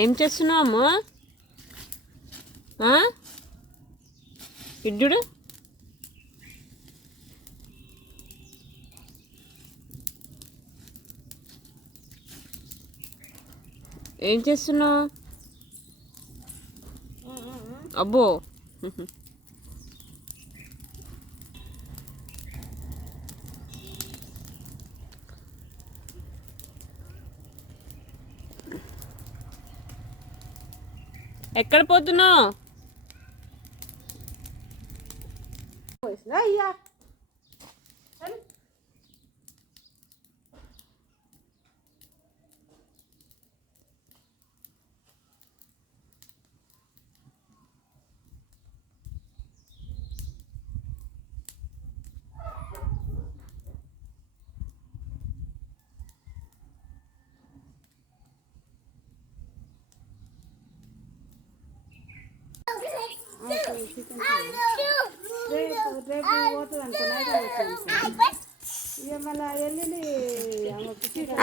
ఏం చేస్తున్నావు అమ్మా? ఇడ్డు ఏం చేస్తున్నావు? అబ్బో ఎక్కడ పోతున్నావు?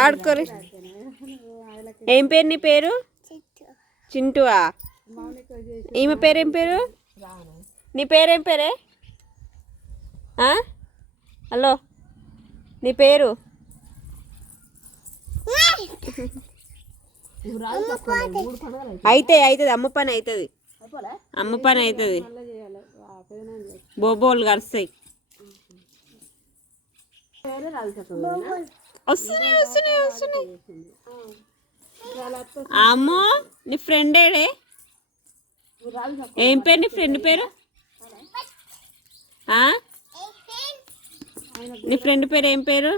ఆడుకోరు. ఏం పేరు నీ పేరు? చింటువా? ఈమె పేరేం పేరు? నీ పేరేం పేరే? హలో, నీ పేరు? అయితే అవుతుంది, అమ్మ పని అవుతుంది, అమ్మ పని అవుతుంది. బోబోలు కరుస్తాయి. వస్తున్నాయి వస్తున్నాయి వస్తున్నాయి. అమ్మో, నీ ఫ్రెండ్ ఏడే? ఏం పేరు నీ ఫ్రెండ్ పేరు? నీ ఫ్రెండ్ పేరు ఏం పేరు?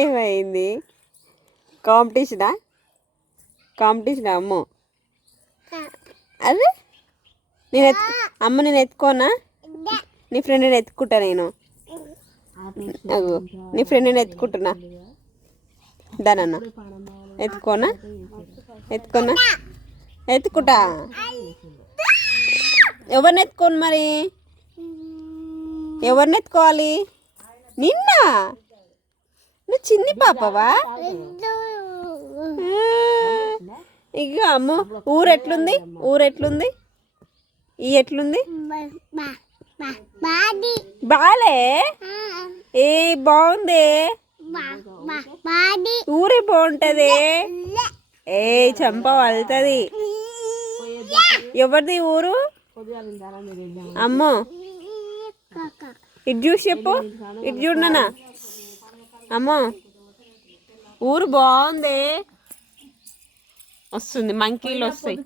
ఏమైంది? కాంపిటీషనా? కాంపిటీషనా? అమ్మో, అదే నేను అమ్మ నేను ఎత్తుకోనా? నీ ఫ్రెండ్ నేను ఎత్తుకుంటా. నేను అగో నీ ఫ్రెండ్ నేను ఎత్తుకుంటున్నా. దానన్నా ఎత్తుకోనా? ఎత్తుకోనా? ఎత్తుకుంటా. ఎవరిని ఎత్తుకోను మరి? ఎవరిని ఎత్తుకోవాలి? నిన్న? నువ్వు చిన్ని పాపవా? ఇక అమ్మో, ఊరు ఎట్లుంది? ఊరు ఎట్లుంది? ఈ ఎట్లుంది? బాలే ఏ బాగుంది. ఊరే బాగుంటది. ఏ చంప వలుతుంది. ఎవరిది ఊరు? అమ్మో, ఇటు చూసి చెప్పు, ఇటు చూడనా. అమ్మో, ఊరు బాగుంది. వస్తుంది, మంకీలు వస్తాయి,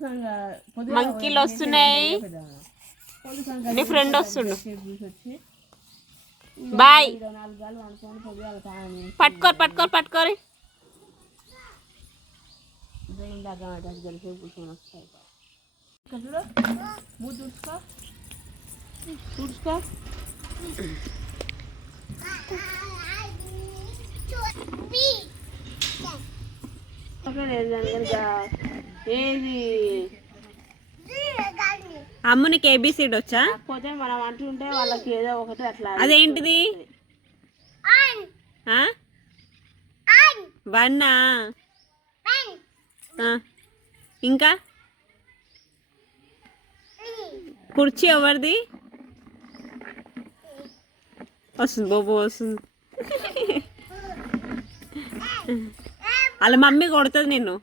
మంకీలు వస్తున్నాయి. నీ ఫ్రెండ్ వస్తుండు. బాయ్. పట్టుకోరు పట్టుకోరు పట్టుకోరు. చూసుకో. ఏది అమ్మ నీకు ఏబిసిడి వచ్చా? పోతే మనం అంటుంటే వాళ్ళకి ఏదో ఒకటి అట్లా. అదేంటిది? వన్నా? ఇంకా కుర్చీ ఎవరిది? వస్తుంది, బోబో వస్తుంది. వాళ్ళ మమ్మీ కొడుతుంది, నిన్ను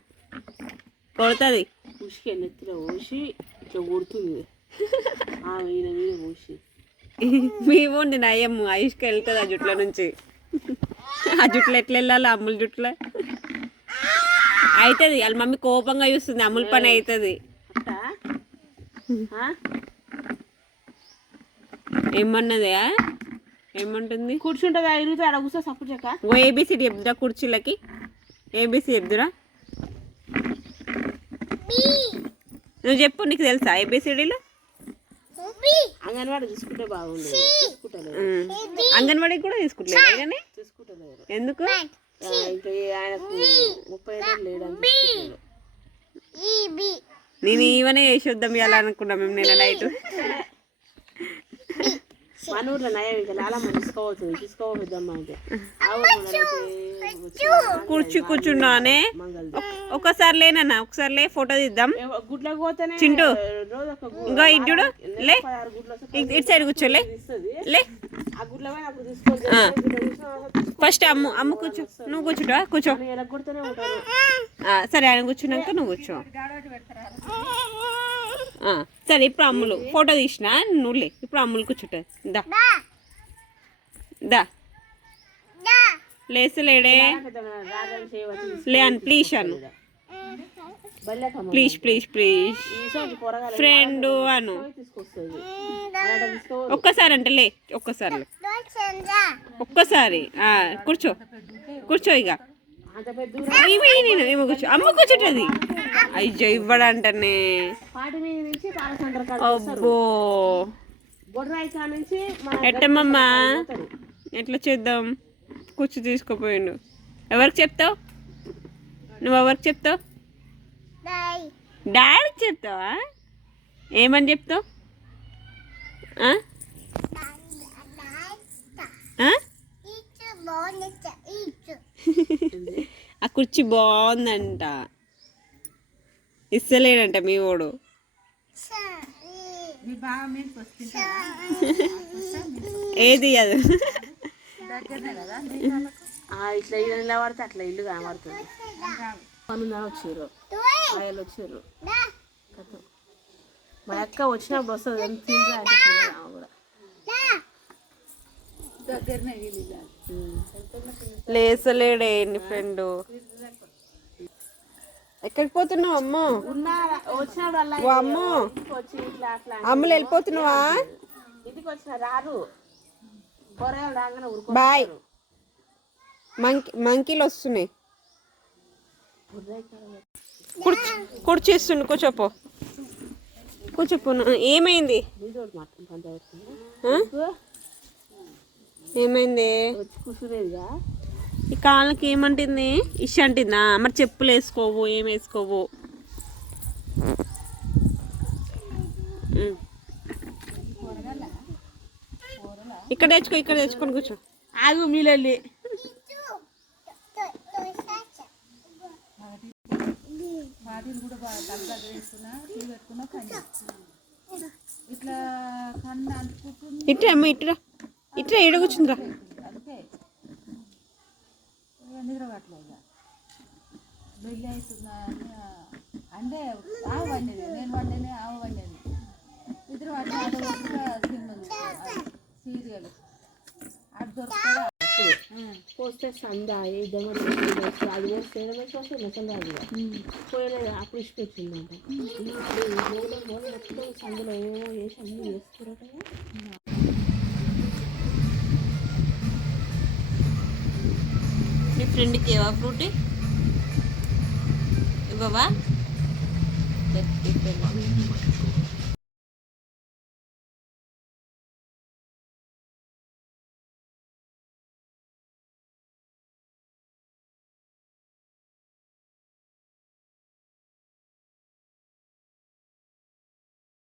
కొడుతుంది. ఉషికి నెత్తిలో పోసి ఇట్లా కొడుతుంది. మీ పోండి నా అయ్యమ్మ ఆయుష్కి వెళ్తుంది ఆ జుట్ల నుంచి. ఆ జుట్లు ఎట్లా వెళ్ళాలి? అమ్ముల జుట్ల అవుతుంది. వాళ్ళ మమ్మీ కోపంగా చూస్తుంది, అమ్ముల పని అవుతుంది. ఏమన్నది? ఏమంటుంది? కూర్చుంటుంది, ఇరుగుతుంది, అక్కడ కూర్చో సపోర్ట్ చెక్క. ఓ ఏబిసిడి చెప్తురా కుర్చీలకి. ఏబిసి చెప్తురా. నువ్వు చెప్పు, నీకు తెలుసా ఏబిసిడీలు? అంగన్వాడీ తీసుకుంటే బాగుంది. అంగన్వాడీకి కూడా తీసుకుంటలేదు కానీ. ఎందుకు? ఆయనకు 30 ఏళ్ళు లేదని. నేను ఈవనే వేసి వద్దాం ఇవ్వాలనుకున్నాం మేము నిన్న నైట్. మన ఊర్లో నయం ఇంకా చాలా మంది తీసుకోవద్దమ్మా అంటే కూర్చున్నానే. ఒకసారి లేనన్నా, ఒకసారి లే, ఫోటో తీద్దాం. గుడ్లకు పోతేనే చింటూ ఇంకా ఇడ్డు లే, ఇటు సైడ్ కూర్చోలే లే. ఫస్ట్ అమ్ము కూర్చో, నువ్వు కూర్చుంటా, కూర్చో. సరే ఆయన కూర్చున్నాక నువ్వు కూర్చో. సరే ఇప్పుడు అమ్ములు ఫోటో తీసిన నువ్వు లే. ఇప్పుడు అమ్ములు కూర్చుంటా. దా దా లేసలేడే లే అని ప్లీజ్ అను, ప్లీజ్ ప్లీజ్ ప్లీజ్ ఫ్రెండ్ అను. ఒక్కసారి అంటే లే, ఒక్కసారి ఒక్కసారి కూర్చో, కూర్చో. ఇక ఏమో కూర్చో, అమ్మ కూర్చుంటది. అయ్యో ఇవ్వడంటనే. అబ్బో ఎట్టమ్మమ్మా, ఎట్లా చేద్దాం? కూర్చో తీసుకోపోయిండు. ఎవరికి చెప్తావు నువ్వు? ఎవరికి చెప్తావు? డాడీకి చెప్తావా? ఏమని చెప్తావు? ఆ కుర్చీ బాగుందంట, ఇస్తలేడంట మీ వాడు. ఏది అది ఇట్లా ఇలా పడితే అట్లా ఇల్లు కనబడుతుంది. వచ్చారు ఆయన వచ్చారు. మా అక్క వచ్చినప్పుడు వస్తుంది కానీ తింటా అంటే కూడా లేసలేడే నీ ఫ్రెండ్. ఎక్కడికి పోతున్నావు అమ్మో? వచ్చినప్పుడు అమ్మో అమ్మలు వెళ్ళిపోతున్నావా? ఇంటికి వచ్చిన రారు, బాయ్. మంకీలు వస్తున్నాయి. కూర్చేస్తుండు, కూర్చోపో, కూర్చోపో. ఏమైంది? ఏమైంది? ఈ కాళ్ళకి ఏమంటుంది? ఇష్ అంటుందా? మరి చెప్పులు వేసుకోవు, ఏం వేసుకోవు. ఇక్కడ తెచ్చుకో, ఇక్కడ తెచ్చుకొని కూర్చో. ఆగు మీలెళ్ళి. ఇట్రా అమ్మ, ఇట్రా ఇట్రా. ఏడ కూర్చుందిరా? అంటే ఆవు వండేది, నేను వండేది, ఆవు వండేది. ఇద్దరు సీరియల్ అది దొరుకుతుందా? పోస్తే సందా అది పోస్తే పోయలేదు. అప్పుడు ఇచ్చిపెట్టిందంట. సందులో ఏమో వేసి అన్నీ వేసుకురట. నీ ఫ్రెండ్కి ఏవా ఫ్రూట్ ఇవ్వవా?